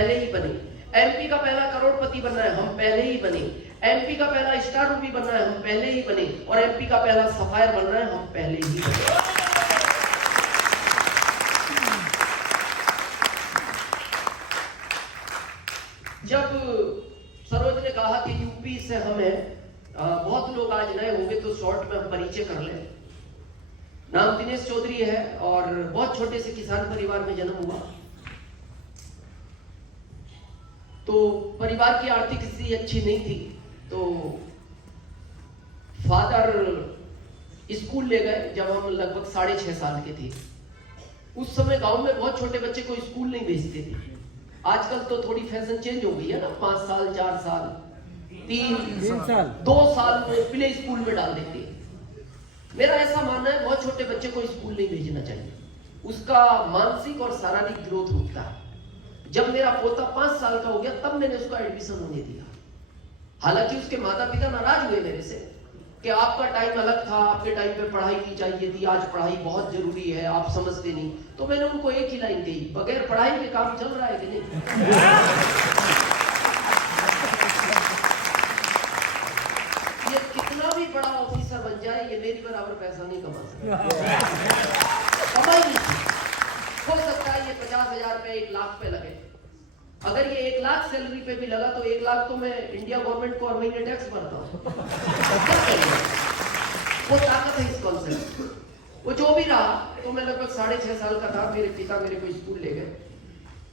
पहले ही बने। एमपी का पहला करोड़पति बनना है, हम पहले ही बने। एमपी का पहला स्टार रूबी बनना है, हम पहले ही बने। और एमपी का पहला सफायर बनना है, हम पहले ही बने। जब सरोज ने कहा कि यूपी से हम हैं, बहुत लोग आज नए होंगे तो शॉर्ट में हम परिचय कर लें। नाम दिनेश चौधरी है और बहुत छोटे से किसान परिवार में जन्म हुआ। तो परिवार की आर्थिक स्थिति अच्छी नहीं थी, तो फादर स्कूल ले गए जब हम लगभग 6.5 साल के थे। उस समय गांव में बहुत छोटे बच्चे को स्कूल नहीं भेजते थे। आजकल तो थोड़ी फैशन चेंज हो गई है ना, 5 साल 4 साल 3 साल 2 साल में प्ले स्कूल में डाल देते हैं। मेरा ऐसा मानना है बहुत छोटे बच्चे को स्कूल नहीं भेजना चाहिए, उसका मानसिक और शारीरिक ग्रोथ रुकता है। जब मेरा पोता 5 साल का हो गया तब मैंने उसका एडमिशन होने दिया। हालांकि उसके माता पिता नाराज हुए मेरे से कि आपका टाइम अलग था, आपके टाइम पे पढ़ाई की चाहिए थी, आज पढ़ाई बहुत जरूरी है, आप समझते नहीं। तो मैंने उनको एक ही लाइन कही, बगैर पढ़ाई के काम चल रहा है कि नहीं? ये कितना भी बड़ा ऑफिसर बन जाए, ये मेरी बराबर पैसा नहीं कमा सकता। कमाई नहीं हो सकता है ये 50,000 पे 1 लाख पे लगे। अगर ये 1 लाख सैलरी पे भी लगा तो 1 लाख तो मैं इंडिया गवर्नमेंट को हर महीने टैक्स भरता हूँ। वो ताकत है इस कॉन्सेप्ट। वो जो भी रहा, तो मैं लगभग 6.5 साल का था, मेरे पिता मेरे को स्कूल ले गए।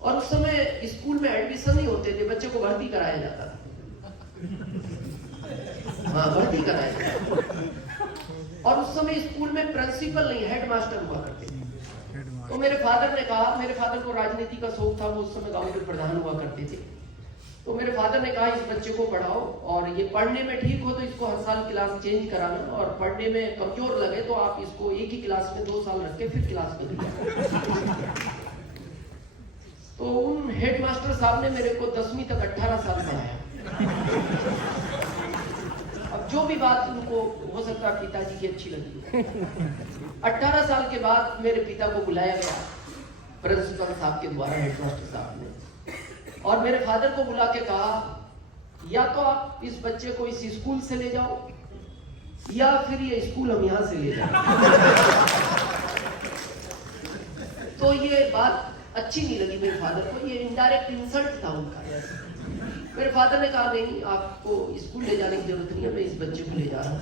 और उस समय स्कूल में एडमिशन नहीं होते थे, बच्चे को भर्ती कराया जाता था। हाँ, भर्ती कराया जाता। और उस समय स्कूल में प्रिंसिपल नहीं, हेडमास्टर हुआ करते थे। तो मेरे फादर ने कहा, मेरे फादर को राजनीति का शौक था, वो उस समय गांव के प्रधान हुआ करते थे। तो मेरे फादर ने कहा इस बच्चे को पढ़ाओ, और ये पढ़ने में ठीक हो तो इसको हर साल क्लास चेंज कराना, और पढ़ने में कमजोर लगे तो आप इसको एक ही क्लास में 2 साल रख के फिर क्लास में दिया। तो उन हेडमास्टर साहब ने मेरे को 10वीं तक 18 साल पढ़ाया। अब जो भी बात उनको हो सकता है पिताजी की अच्छी लगी। 18 साल के बाद मेरे पिता को बुलाया गया प्रिंसिपल साहब के द्वारा, हेडमास्टर साहब ने, और मेरे फादर को बुला के कहा, या तो आप इस बच्चे को इस स्कूल से ले जाओ, या फिर ये स्कूल हम यहां से ले जाओ। तो ये बात अच्छी नहीं लगी मेरे फादर को, ये इनडायरेक्ट इंसल्ट था उनका। मेरे फादर ने कहा नहीं, आपको स्कूल ले जाने की जरूरत नहीं है, मैं इस बच्चे को ले जा रहा हूँ।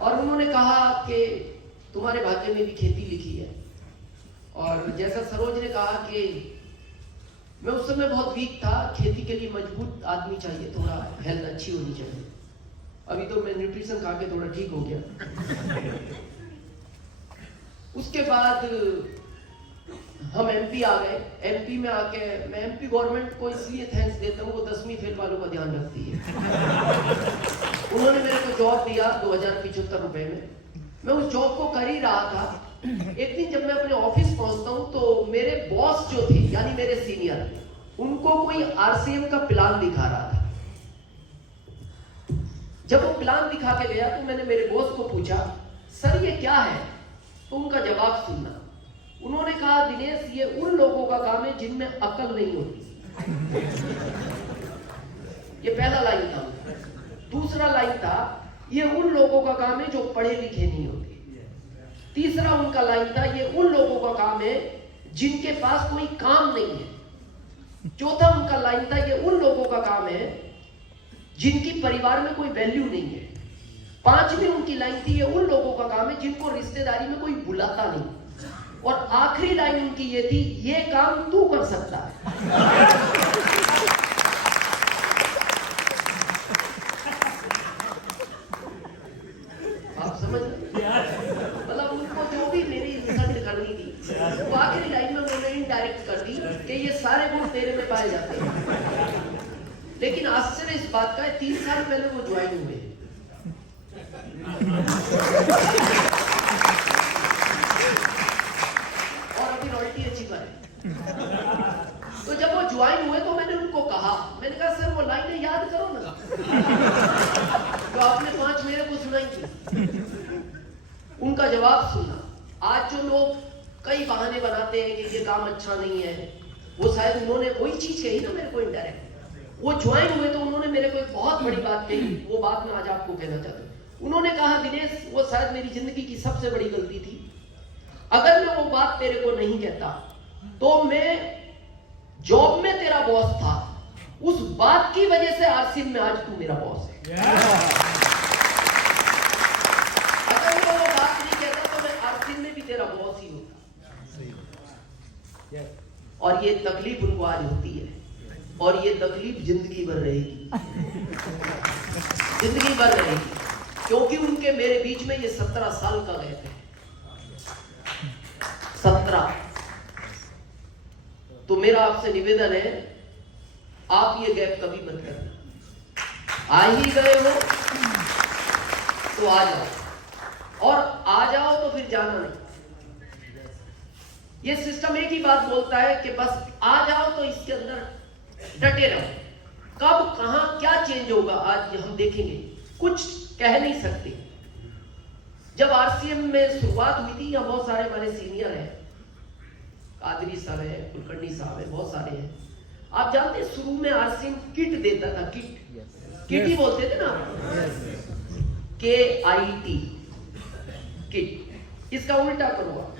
और उन्होंने कहा कि तुम्हारे भाग्य में भी खेती लिखी है। और जैसा सरोज ने कहा कि मैं उस समय बहुत वीक था, खेती के लिए मजबूत आदमी चाहिए, थोड़ा हेल्थ अच्छी होनी चाहिए। अभी तो मैं न्यूट्रिशन खा के थोड़ा ठीक हो गया। उसके बाद हम एमपी आ गए। एमपी में आके मैं एमपी गवर्नमेंट को इसलिए थैंक्स देता हूँ, वो 10वीं फेल वालों का ध्यान रखती है। उन्होंने मेरे को जॉब दिया 2075 रुपए में। मैं उस जॉब को कर ही रहा था। एक दिन जब मैं अपने ऑफिस पहुंचता हूं तो मेरे बॉस जो थे, यानी मेरे सीनियर, उनको कोई आरसीएम का प्लान दिखा रहा था। जब वो प्लान दिखा के गया तो मैंने मेरे बॉस को पूछा, सर ये क्या है? तो उनका जवाब सुनना। उन्होंने कहा, दिनेश ये उन लोगों का काम है जिनमें अकल नहीं होती। ये पहला लाइन था। दूसरा लाइन था, ये उन लोगों का काम है जो पढ़े लिखे नहीं होते। तीसरा उनका लाइन था, ये उन लोगों का काम है जिनके पास कोई काम नहीं है। चौथा उनका लाइन था, ये उन लोगों का काम है जिनकी परिवार में कोई वैल्यू नहीं है। पांचवी उनकी लाइन थी, ये उन लोगों का काम है जिनको रिश्तेदारी में कोई बुलाता नहीं। और आखिरी लाइन उनकी ये थी, ये काम तू कर सकता है। आप समझ मतलब उनको जो भी मेरी इंसल्ट करनी थी, वो आखिरी लाइन में उन्होंने इनडायरेक्ट कर दी कि ये सारे गुण तेरे में पाए जाते हैं। लेकिन आश्चर्य इस बात का है, 3 साल पहले वो ज्वाइन हुए। और अभी रॉयल्टी अच्छी पर है। तो जब वो ज्वाइन हुए तो मैंने उनको कहा, मैंने कहा सर वो लाइनें याद करो ना जो आपने 5 मेरे को सुनाई थी। उनका जवाब सुना। आज जो लोग कई बहाने बनाते हैं कि ये काम अच्छा नहीं है, वो शायद उन्होंने वही चीज कही ना मेरे को इनडायरेक्ट, वो ज्वाइन हुए तो उन्होंने मेरे को एक बहुत बड़ी बात कही, वो बात मैं आज आपको कहना चाहता हूँ। उन्होंने कहा दिनेश, वो शायद मेरी जिंदगी की सबसे बड़ी गलती थी, अगर मैं वो बात तेरे को नहीं कहता तो मैं जॉब में तेरा बॉस था, उस बात की वजह से आरसीएम में आज तू मेरा बॉस है। अगर मैं वो बात नहीं कहता तो मैं आरसीएम में भी तेरा बॉस ही होता। और ये तकलीफ उनको आज होती है, और ये तकलीफ जिंदगी भर रहेगी, जिंदगी भर रहेगी, क्योंकि उनके मेरे बीच में ये 17 साल का गैप है। 17। तो मेरा आपसे निवेदन है, आप ये गैप कभी मत करना। आ ही गए हो तो आ जाओ, और आ जाओ तो फिर जाना नहीं। ये सिस्टम एक ही बात बोलता है कि बस आ जाओ, तो इसके अंदर डटे रहो। कब कहां क्या चेंज होगा आज हम देखेंगे, कुछ कह नहीं सकते। जब आरसीएम में शुरुआत हुई थी, यहाँ बहुत सारे हमारे सीनियर हैं, कादरी सर है, कुलकर्णी साहब है, बहुत सारे हैं। आप जानते हैं शुरू में आरसीएम किट देता था, किट ही बोलते थे ना, KIT किट, इसका उल्टा करो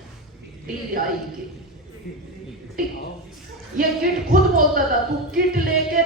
TIK। ये किट खुद बोलता था, तू किट लेके